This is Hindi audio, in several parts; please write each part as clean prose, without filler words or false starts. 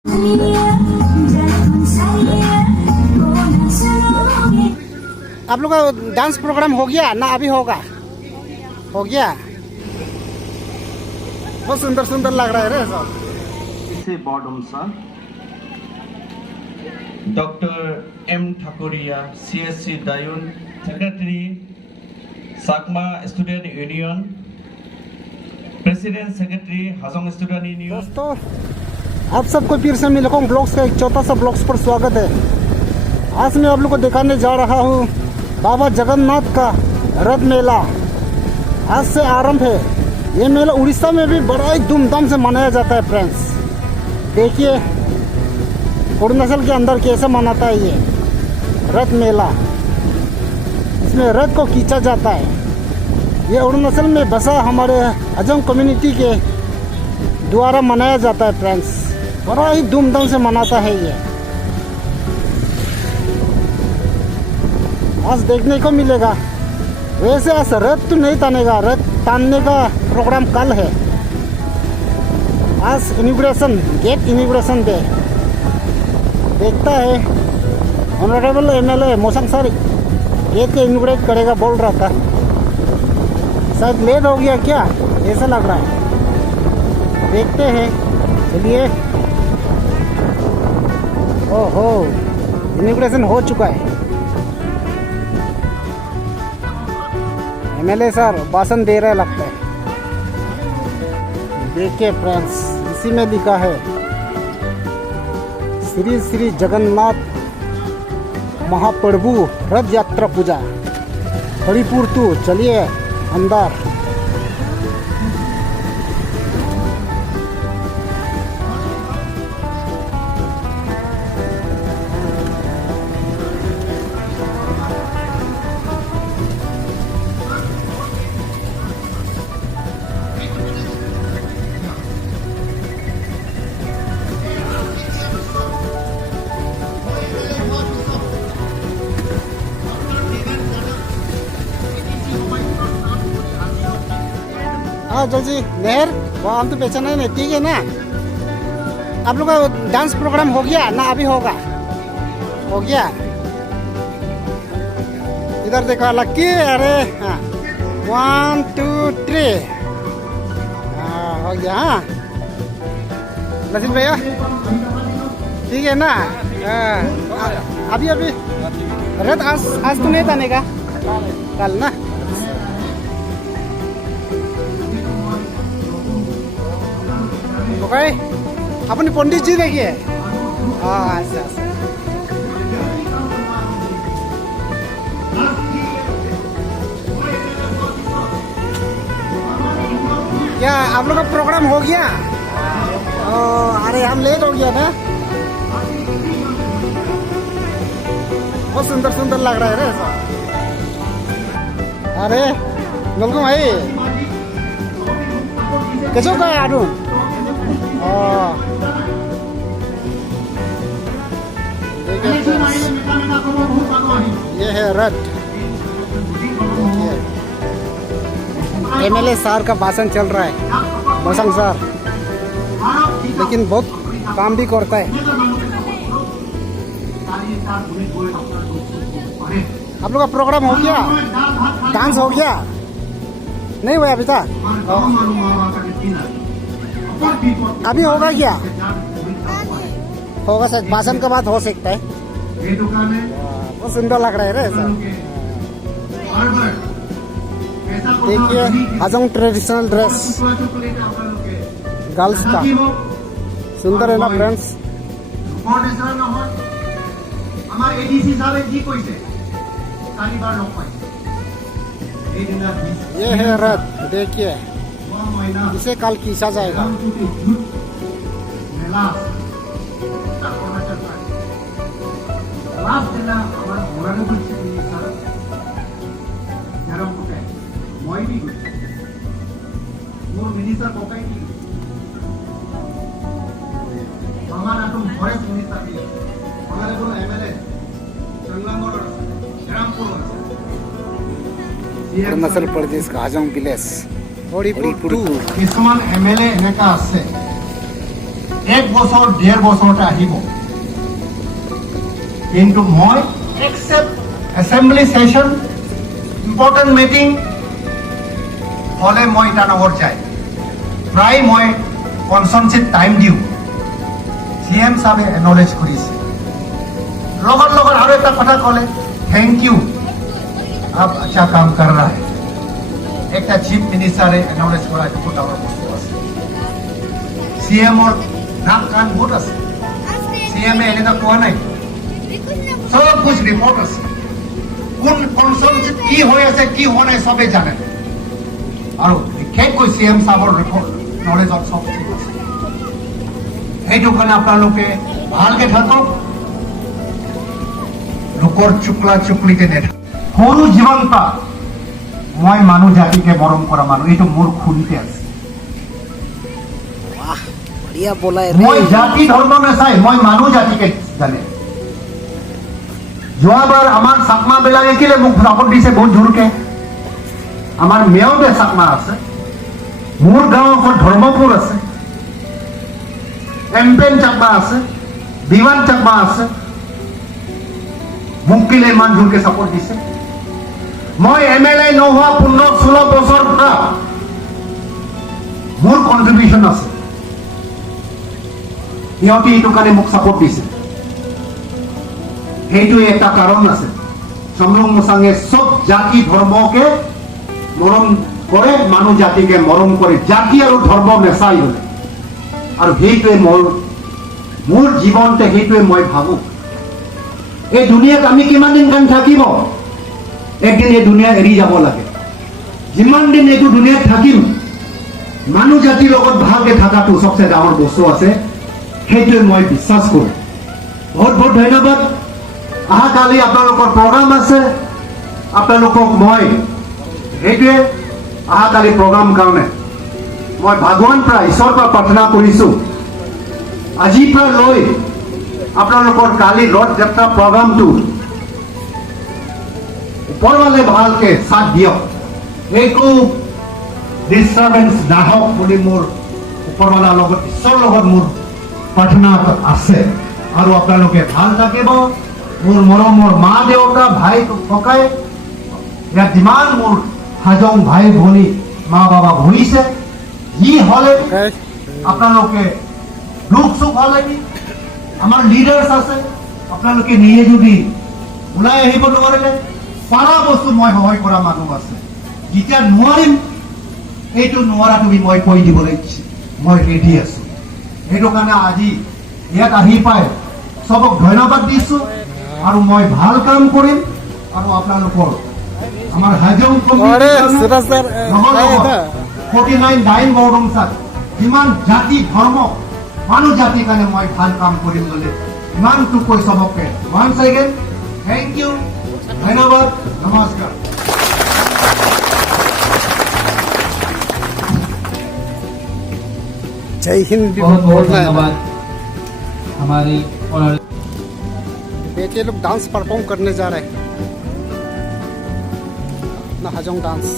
आप लोग का डांस प्रोग्राम हो गया ना अभी होगा? हो गया। बहुत सुंदर सुंदर लग रहा है रे सब। इसे बॉडम सा डॉक्टर एम ठाकुरिया सीएससी दायून सेक्रेटरी साकमा student union president secretary Hajong student union. दोस्तों आप सबको फिर से मिलकोंग ब्लॉग्स का एक छोटा सा ब्लॉग्स पर स्वागत है। आज मैं आप लोग को दिखाने जा रहा हूँ बाबा जगन्नाथ का रथ मेला। आज से आरंभ है। ये मेला उड़ीसा में भी बड़ा ही धूमधाम से मनाया जाता है फ्रेंड्स। देखिए अरुणाचल के अंदर कैसे मनाता है ये रथ मेला। इसमें रथ को खींचा जाता है। ये अरुणाचल में बसा हमारे हजोंग कम्युनिटी के द्वारा मनाया जाता है फ्रेंड्स। बड़ा ही धूमधाम से मनाता है ये। आज देखने को मिलेगा। वैसे आज रथ तो नहीं तानेगा, रथ तानने का प्रोग्राम कल है। आज इनॉग्रेशन गेट इनॉग्रेशन डे। देखता है ऑनरेबल एमएलए मोसंग सर गेट को इनॉग्रेट करेगा बोल रहा था। शायद लेट हो गया क्या, ऐसा लग रहा है। देखते हैं, चलिए। ओहो इनॉग्रेशन हो चुका है। एमएलए सर भाषण दे रहे लगता है। देखिए फ्रेंड्स इसी में लिखा है श्री श्री जगन्नाथ महाप्रभु रथ यात्रा पूजा हरिपुर टू। चलिए अंदर। हाँ जल्दी नेहर वो हम तो पहचाना नहीं, ठीक है ना। आप लोग का डांस प्रोग्राम हो गया ना अभी होगा? हो गया। इधर देखो लक्की। अरे हाँ 1 2 3 हाँ हो गया। हाँ नसीम भैया ठीक है ना। अभी अभी रथ आज तो नहीं तानेगा, कल ना। ओके अपनी पंडित जी देखिए। अच्छा क्या आप लोग का प्रोग्राम हो गया? अरे हम लेट हो गया ना। बहुत सुंदर सुंदर लग रहा है रे सब। अरे बिल्कुल भाई कैसे का यार। ये है रथ। एमएलए सर का भाषण चल रहा है, मोसंग सर, लेकिन बहुत काम भी करता है। आप लोग का प्रोग्राम हो गया? डांस हो गया? नहीं हुआ अभी तक? अभी होगा क्या? होगा शायद, भाषण के बाद हो सकता है। बहुत सुंदर लग रहा है रे सर। देखिए हजोंग ट्रेडिशनल ड्रेस गर्ल्स का सुंदर है ना फ्रेंड्स। ये है रथ, देखिए इसे कल खींचा जाएगा। अरुणाचल प्रदेश का हजोंग विलेज हरिपुर टू কিছুমান এমএলএ এনেকা আছে 1 বছৰ 1.5 বছৰতে আহিব কিন্তু মই except assembly session important meeting হলে মই ইটানগৰ যাই প্ৰায় মই কনসনচিত টাইম দিওঁ CM সাহেবে একনলেজ কৰিছে লগত লগত আৰু এটা কথা ক'লে থ্যাংক ইউ आप अच्छा काम कर रहा है एक चीफ मिनिस्टर एकनलेज करा बहुत डाঙৰ বস্তু আছে CM नाम कान बहुत আছে CM এনেকা কোৱা নাই সব कुछ রিপোর্ট আছে কোন কনসনচিত কি হৈ আছে কি হোৱা নাই সবে জানে আৰু বিশেষকৈ CM সাহেবৰ ৰিপোৰ্ট নলেজত সব ঠিক আছে এইটো কাৰণে আপোনালোকে ভালকে থাকক লোকৰ চুকলা চুকলিতে নেথাকক সৰু জীৱন পৰা মই মানুহ জাতিকে মৰম কৰা মানুহ এইটো মোৰ খুনিতে আছে बढ़िया बोला है মই জাতি ধৰ্ম নাচাই মই মানুহ জাতিকে জানে যোৱাবাৰ আমাৰ চাকমা বিলাকে কিলে মোক চাপৰ্ট দিছে বহুত জোৰকে আমাৰ মেয়তে চাকমা আছে মোৰ গাঁও এখন ধৰ্মপুৰ আছে এমপেন চাকমা আছে দিৱান চাকমা আছে মোক কিলে ইমান জোৰকে চাপৰ্ট দিছে মই MLA নোহোৱা 15-16 বছৰ পৰা মোৰ কন্ট্ৰিবিউশন আছে ইহঁতে এইটো কাৰণে মোক সাপোর্ট দিছে এইটো একটা কারণ আছে সমলং মোসাঙে সব জাতি ধর্মকে মরম করে মানুষ জাতিকে মরম করে জাতি আর ধর্ম নেচাই হলে আর সেইটোৱে মোৰ জীৱনতে সেইটোৱে মই ভাবো এই দুনিয়াত আমি কিমান দিন কান থাকিব একদিন এই দুনিয়া এৰি যাব লাগে যিমান দিন এইটো দুনিয়াত থাকিম মানুহ জাতিৰ লগত ভালকে থকাটো সবচে ডাঙৰ বস্তু আছে সেইটোৱে মই বিশ্বাস কৰো বহুত বহুত ধন্যবাদ কালি আপোনালোকৰ প্ৰগ্ৰাম আছে আপোনালোকক মই সেইটোৱে কালি প্ৰগ্ৰাম কাৰণে মই ভগৱান পৰা ঈশ্বৰৰ পৰা প্ৰাৰ্থনা কৰিছো আজিৰ পৰা লৈ আপোনালোকৰ কালি ৰথ যাত্ৰা প্ৰগ্ৰামটো ওপৰৱালে ভালকে সাথ দিয়ক একো ডিস্টারবেন্স নাহক বুলি মোৰ ওপৰৱালাৰ লগত ঈশ্বৰৰ লগত মোৰ প্ৰাৰ্থনা আছে আৰু আপোনালোকে ভাল থাকিব মোৰ মৰমৰ মা দেউতা ভাই ককাই ইয়াত যিমান মোৰ হাজং ভাই ভনী মা বাবা বহিছে যি হলে আপোনালোকে দুখ সুখ হলে আমাৰ লিডাৰ্স আছে আপোনালোকে নিজে যদি ওলাই আহিব নোৱাৰিলে পাৰা বস্তু মই সহায় কৰা মানুহ আছে যেতিয়া নোৱাৰিম এইটো নোৱাৰা তুমি মই কৈ দিবলৈ মই ৰেডি আছো সেইটো কাৰণে আজি ইয়াত আহি পাই সবক ধন্যবাদ দিছো আৰু মই ভাল কাম কৰিম আৰু আপোনালোকৰ আমাৰ হাজং सूरज सर 49 ডাইন বৰডমসাত যিমান জাতি ধৰ্ম মানুহ জাতিৰ কাৰণে মই ভাল কাম কৰিম বুলি ইমানটো কৈ সবকে ওয়ান্স এগেইন থ্যাংক ইউ ধন্যবাদ নমস্কাৰ जय हिंद भी बहुत बहुत बोलना है ना। धन्यवाद हमारी और बेटे लोग डांस परफॉर्म करने जा रहे हैं अपना हजोंग डांस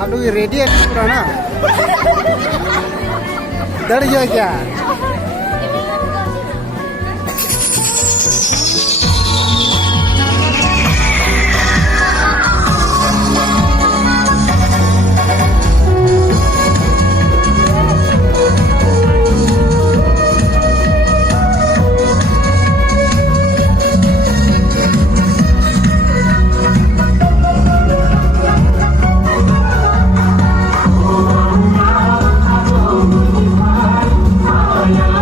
आप लोग रेडी है पूरा ना डर गया क्या Oh,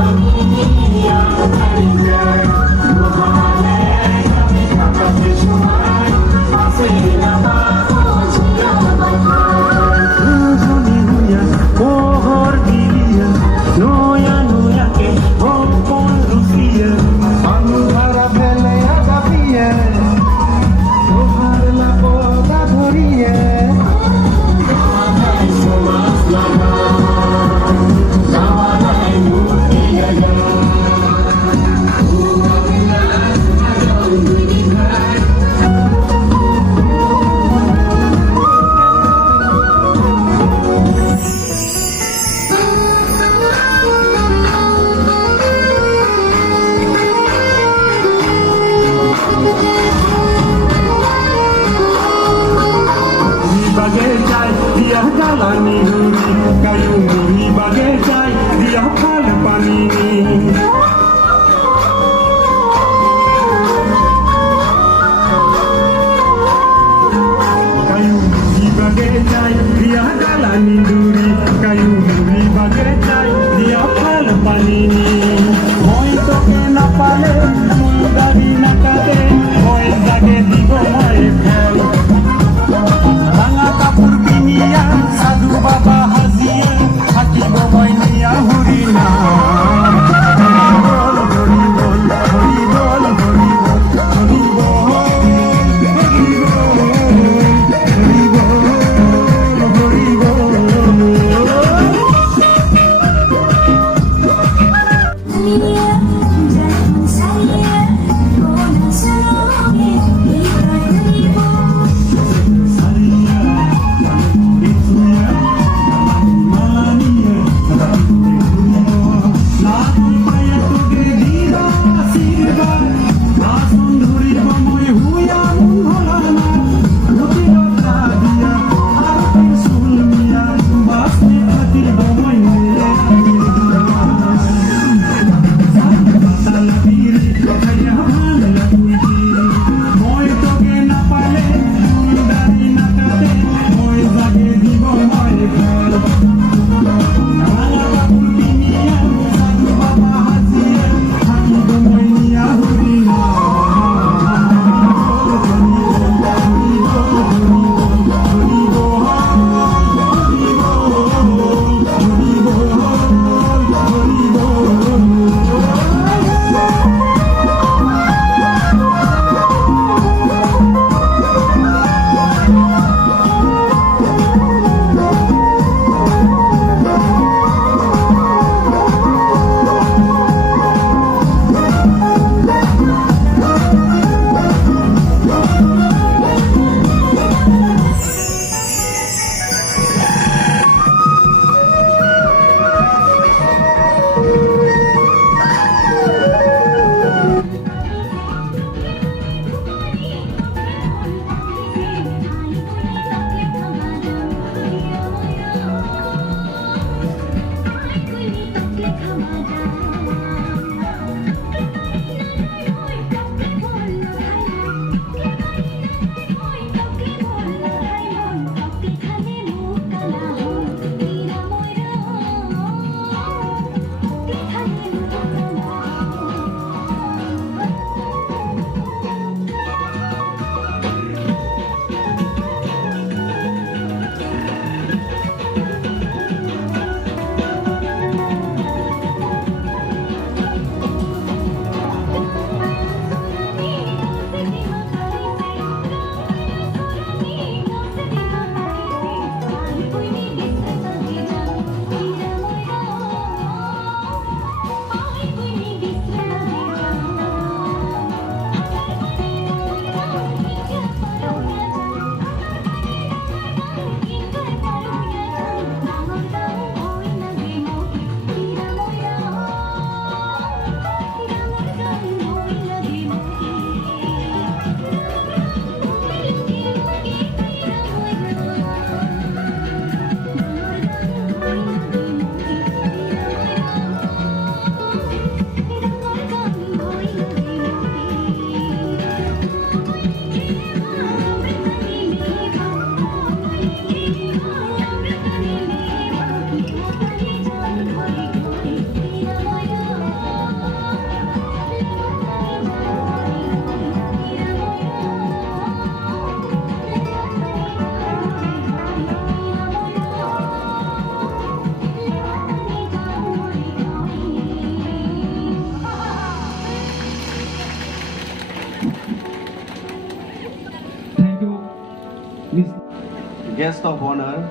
guest of honor,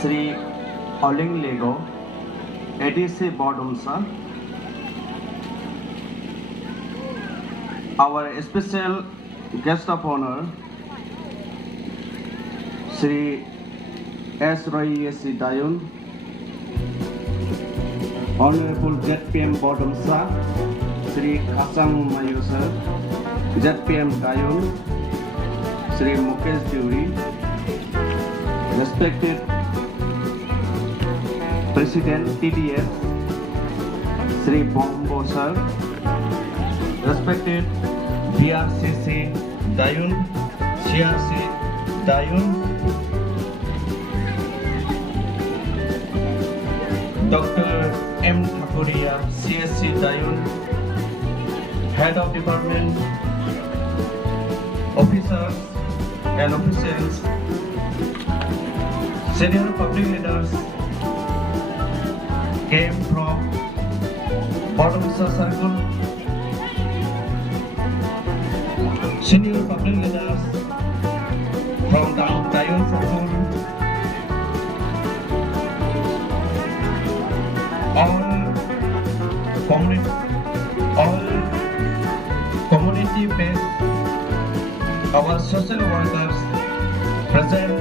Sri Oling Lego, ADC Bodomsa. Our special guest of honor, Sri S. Roy S. Dayun, Honorable ZPM Bodomsa, Sri Kasang Mayu sir, ZPM Dayun, Sri Mukesh Duri, respected President TDF, Sri Bombo sir, respected BRCC Dayun, CRC Dayun, Dr. M. Thakuria, CSC Dayun, Head of Department, Officers and Officials, Senior Public Leaders came from Bodomsa Circle, Senior Public Leaders from the Dayun Circle, all community-based, our social workers present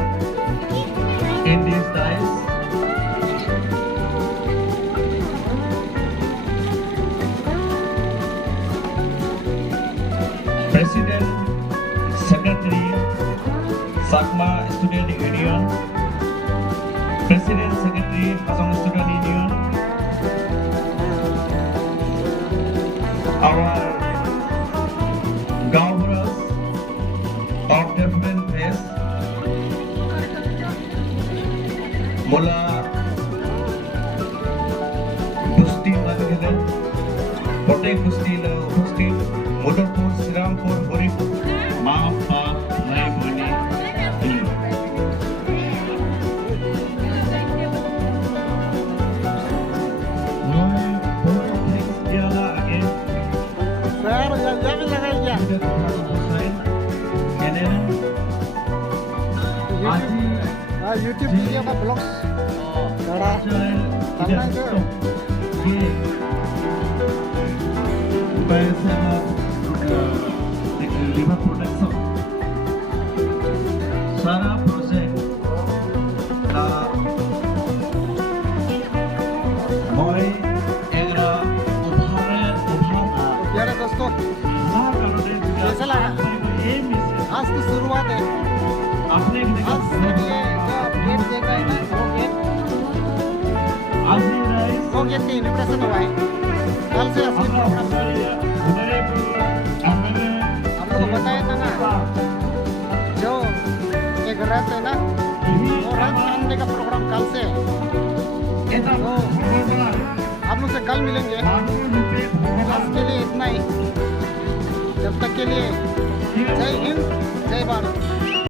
in these days. President, Secretary, Sakma Student Union, President, Secretary, Hasong Student Union, our governors of different place, Mula Gusti Magdile, Pote Gusti Gusti, Mudapur, Sirampur, Horipur, Ma Pa Mai Bani. Sir ये भी लगाइए YouTube वीडियो का ब्लॉग थोड़ा करना है Liver Protection सारा प्रोजेक्ट का मैं एगरा प्यारे दोस्तों कैसा लगा आज की शुरुआत है आपने आज से ये जो गेट देखा है ना वो गेट की इनविटेशन हुआ है कल से असली प्रोग्राम हम लोग बताया था ना जो एक रात है ना वो रात सामने का प्रोग्राम कल से तो आप लोग से कल मिलेंगे आज के लिए इतना ही जब तक के लिए जय हिंद जय भारत।